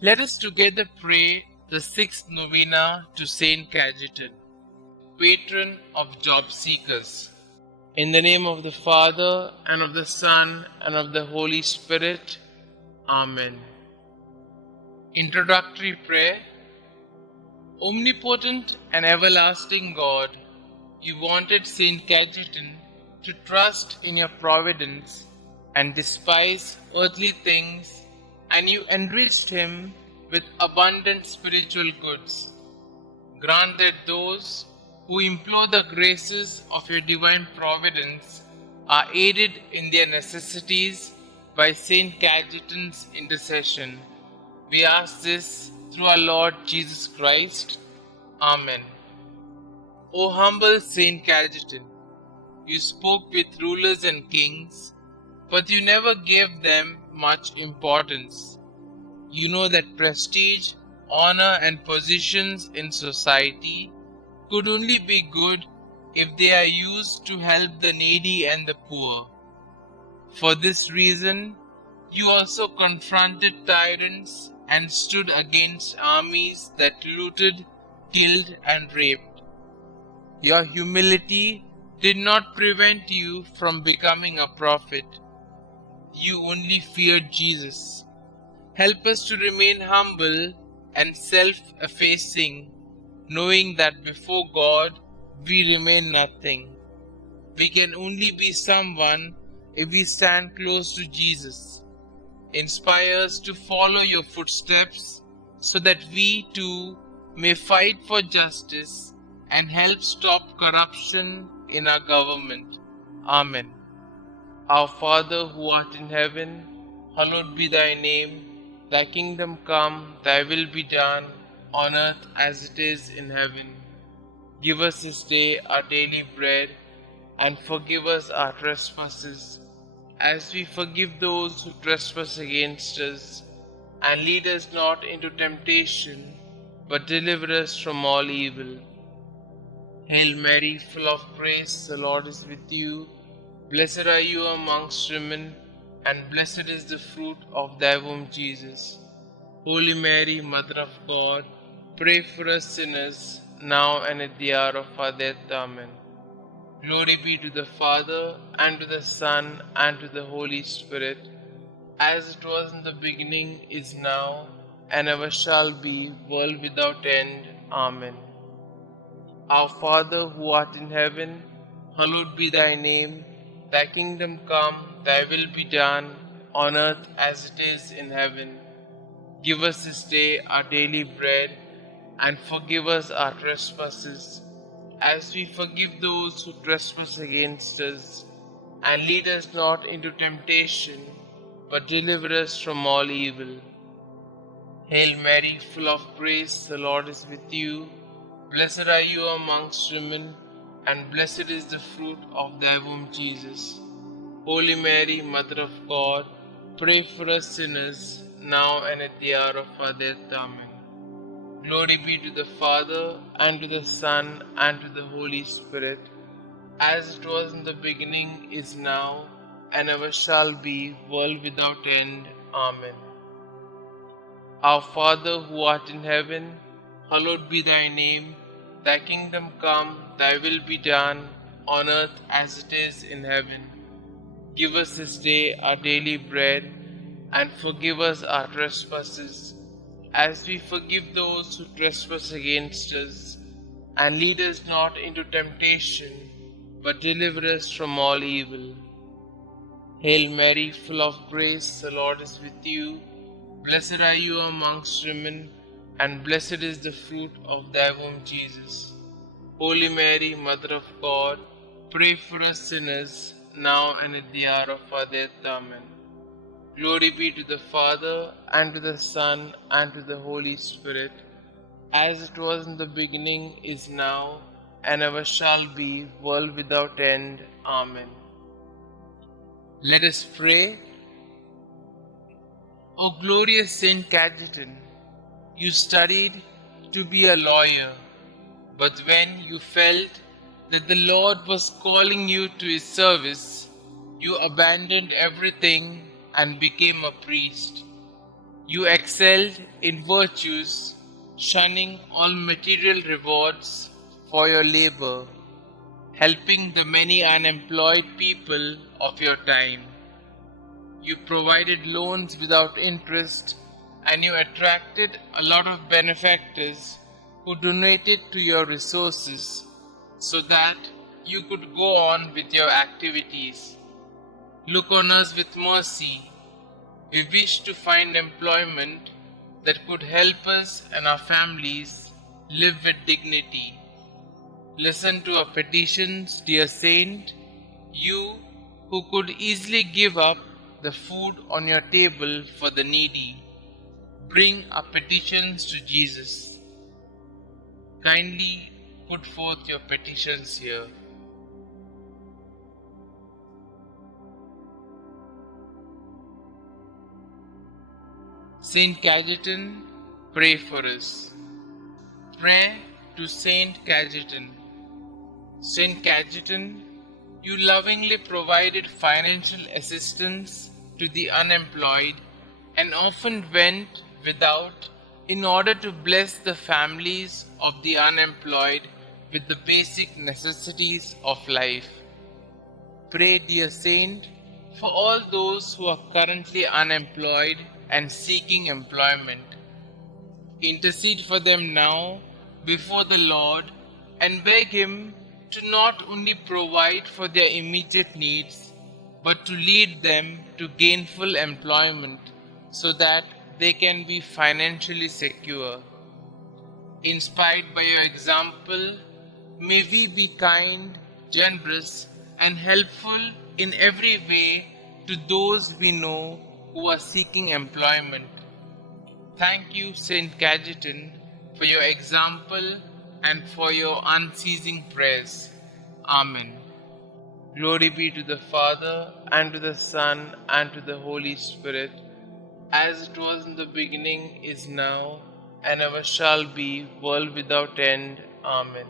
Let us together pray the sixth novena to Saint Cajetan, patron of job seekers. In the name of the Father, and of the Son, and of the Holy Spirit. Amen. Introductory prayer. Omnipotent and everlasting God, you wanted Saint Cajetan to trust in your providence and despise earthly things, and you enriched him with abundant spiritual goods. Grant that those who implore the graces of your divine providence are aided in their necessities by Saint Cajetan's intercession. We ask this through our Lord Jesus Christ. Amen. O humble Saint Cajetan, you spoke with rulers and kings, but you never gave them much importance. You know that prestige, honor, and positions in society could only be good if they are used to help the needy and the poor. For this reason, you also confronted tyrants and stood against armies that looted, killed, and raped. Your humility did not prevent you from becoming a prophet. You only feared Jesus. Help us to remain humble and self-effacing, knowing that before God we remain nothing. We can only be someone if we stand close to Jesus. Inspire us to follow your footsteps so that we too may fight for justice and help stop corruption in our government. Amen. Our Father who art in heaven, hallowed be thy name. Thy kingdom come, thy will be done, on earth as it is in heaven. Give us this day our daily bread, and forgive us our trespasses, as we forgive those who trespass against us. And lead us not into temptation, but deliver us from all evil. Hail Mary, full of grace, the Lord is with you. Blessed are you amongst women, and blessed is the fruit of thy womb, Jesus. Holy Mary, Mother of God, pray for us sinners, now and at the hour of our death. Amen. Glory be to the Father, and to the Son, and to the Holy Spirit, as it was in the beginning, is now, and ever shall be, world without end. Amen. Our Father who art in heaven, hallowed be thy name. Thy kingdom come, thy will be done, on earth as it is in heaven. Give us this day our daily bread, and forgive us our trespasses, as we forgive those who trespass against us. And lead us not into temptation, but deliver us from all evil. Hail Mary, full of grace, the Lord is with you. Blessed are you amongst women, and blessed is the fruit of thy womb, Jesus. Holy Mary, Mother of God, pray for us sinners, now and at the hour of our death. Amen. Glory be to the Father, and to the Son, and to the Holy Spirit, as it was in the beginning, is now, and ever shall be, world without end. Amen. Our Father who art in heaven, hallowed be thy name. Thy kingdom come, thy will be done, on earth as it is in heaven. Give us this day our daily bread, and forgive us our trespasses, as we forgive those who trespass against us. And lead us not into temptation, but deliver us from all evil. Hail Mary, full of grace, the Lord is with you. Blessed are you amongst women, and blessed is the fruit of thy womb, Jesus. Holy Mary, Mother of God, pray for us sinners, now and at the hour of our death. Amen. Glory be to the Father, and to the Son, and to the Holy Spirit, as it was in the beginning, is now, and ever shall be, world without end. Amen. Let us pray. O glorious Saint Cajetan, you studied to be a lawyer, but when you felt that the Lord was calling you to his service, you abandoned everything and became a priest. You excelled in virtues, shunning all material rewards for your labor, helping the many unemployed people of your time. You provided loans without interest, and you attracted a lot of benefactors who donated to your resources so that you could go on with your activities. Look on us with mercy. We wish to find employment that could help us and our families live with dignity. Listen to our petitions, dear Saint, you who could easily give up the food on your table for the needy. Bring our petitions to Jesus. Kindly put forth your petitions here. Saint Cajetan, pray for us. Pray to Saint Cajetan. Saint Cajetan, you lovingly provided financial assistance to the unemployed and often went without in order to bless the families of the unemployed with the basic necessities of life. Pray, dear Saint, for all those who are currently unemployed and seeking employment. Intercede for them now before the Lord and beg Him to not only provide for their immediate needs, but to lead them to gainful employment so that they can be financially secure. Inspired by your example, may we be kind, generous, and helpful in every way to those we know who are seeking employment. Thank you, Saint Cajetan, for your example and for your unceasing prayers. Amen. Glory be to the Father, and to the Son, and to the Holy Spirit, as it was in the beginning, is now, and ever shall be, world without end. Amen.